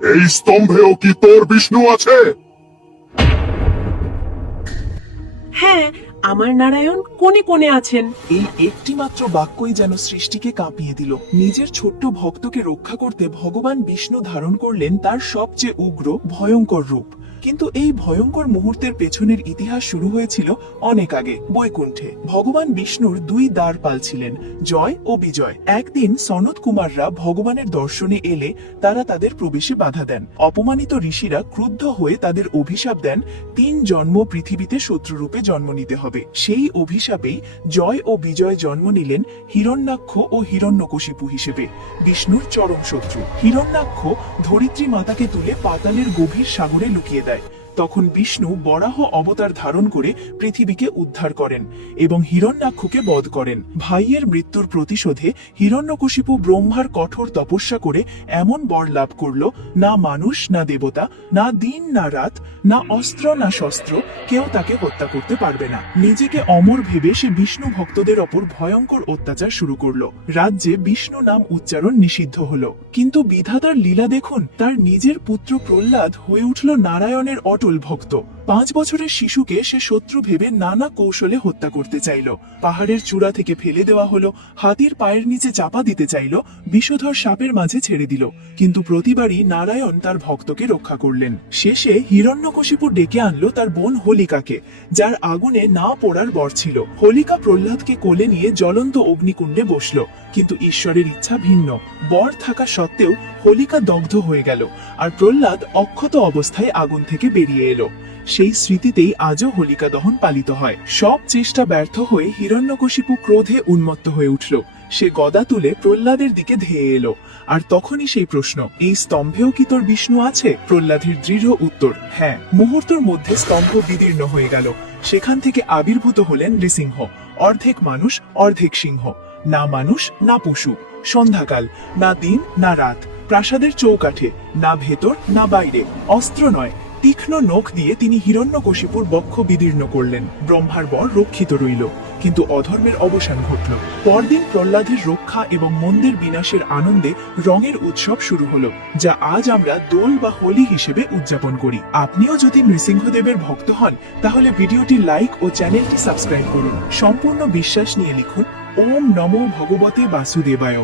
এই স্তম্ভেও কি তোর বিষ্ণু আছে? হ্যাঁ, আমার নারায়ণ কোণে কোণে আছেন। এই একটি মাত্র বাক্যই যেন সৃষ্টিকে কাঁপিয়ে দিল। নিজের ছোট্ট ভক্তকে রক্ষা করতে ভগবান বিষ্ণু ধারণ করলেন তার সবচেয়ে উগ্র ভয়ঙ্কর রূপ। কিন্তু এই ভয়ঙ্কর মুহূর্তের পেছনের ইতিহাস শুরু হয়েছিল অনেক আগে, বৈকুণ্ঠে। ভগবান বিষ্ণুর দুই দ্বারপাল ছিলেন, জয় ও বিজয়। একদিন সনত কুমাররা ভগবানের দর্শনে এলে তারা তাদের প্রবেশে বাধা দেন। অপমানিত ঋষিরা ক্রুদ্ধ হয়ে তাদের অভিশাপ দেন, 3 জন্ম পৃথিবীতে শত্রুরূপে জন্ম নিতে হবে। সেই অভিশাপেই জয় ও বিজয় জন্ম নিলেন হিরণ্যাক্ষ ও হিরণ্যকশিপু হিসেবে, বিষ্ণুর চরম শত্রু। হিরণ্যাক্ষ ধরিত্রী মাতাকে তুলে পাতালের গভীর সাগরে লুকিয়ে দেয়। তখন বিষ্ণু বরাহ অবতার ধারণ করে পৃথিবীকে উদ্ধার করেন এবং হিরণ্যাক্ষকে বধ করেন। ভাইয়ের মৃত্যুর প্রতিশোধে হিরণ্যকশিপু ব্রহ্মার কঠোর তপস্যা করে এমন বর লাভ করল, না মানুষ না দেবতা, না দিন না রাত, না অস্ত্র না শস্ত্র কেউ তাকে হত্যা করতে পারবে না। নিজেকে অমর ভেবে সে বিষ্ণু ভক্তদের ওপর ভয়ঙ্কর অত্যাচার শুরু করলো। রাজ্যে বিষ্ণু নাম উচ্চারণ নিষিদ্ধ হলো। কিন্তু বিধাতার লীলা দেখুন, তার নিজের পুত্র প্রহ্লাদ হয়ে উঠল নারায়ণের অটল ভক্ত। 5 বছরের শিশুকে সে শত্রু ভেবে নানা কৌশলে হত্যা করতে চাইল। পাহাড়ের চূড়া থেকে ফেলে দেওয়া হলো, হাতির পায়ের নিচে চাপা দিতে চাইল, বিষধর সাপের মাঝে ছেড়ে দিল। কিন্তু প্রতিবারই নারায়ণ তার ভক্তকে রক্ষা করলেন। শেষে হিরণ্যকশিপু ডেকে আনলো তার বোন হোলিকাকে, যার আগুনে না পোড়ার বর ছিল। হোলিকা প্রহ্লাদকে কোলে নিয়ে জ্বলন্ত অগ্নিকুণ্ডে বসলো, কিন্তু ঈশ্বরের ইচ্ছা ভিন্ন। বর থাকা সত্ত্বেও হোলিকা দগ্ধ হয়ে গেল, আর প্রহ্লাদ অক্ষত অবস্থায় আগুন থেকে বেরিয়ে এলো। সেই স্মৃতিতেই আজও হোলিকা দহন পালিত হয়। সব চেষ্টা ব্যর্থ হয়ে হিরণ্যকশিপু ক্রোধে উন্মত্ত হয়ে উঠল। সে গদা তুলে প্রহ্লাদের দিকে ধেয়ে এলো। আর তখনই সেই প্রশ্ন, এই স্তম্ভেও কি তোর বিষ্ণু আছে? প্রহ্লাদের দৃঢ় উত্তর, হ্যাঁ। মুহূর্তের মধ্যে স্তম্ভ বিদীর্ণ হয়ে গেল। সেখান থেকে আবির্ভূত হলেন নৃসিংহ, অর্ধেক মানুষ অর্ধেক সিংহ। না মানুষ না পশু। সন্ধ্যাকাল, না দিন না রাত। প্রাসাদের চৌকাঠে, না ভেতর না বাইরে। অস্ত্র নয়, তীক্ষ্ণ নখ দিয়ে তিনি হিরণ্যকশিপুর বক্ষ বিদীর্ণ করলেন। ব্রহ্মার বর রক্ষিত রইল, কিন্তু অধর্মের অবসান ঘটল। পরদিন প্রহ্লাদের রক্ষা এবং মন্দের বিনাশের আনন্দে রঙের উৎসব শুরু হলো, যা আজ আমরা দোল বা হোলি হিসেবে উদযাপন করি। আপনিও যদি নৃসিংহদেবের ভক্ত হন, তাহলে ভিডিওটি লাইক ও চ্যানেলটি সাবস্ক্রাইব করুন। সম্পূর্ণ বিশ্বাস নিয়ে লিখুন, ওম নমো ভগবতে বাসুদেবায়।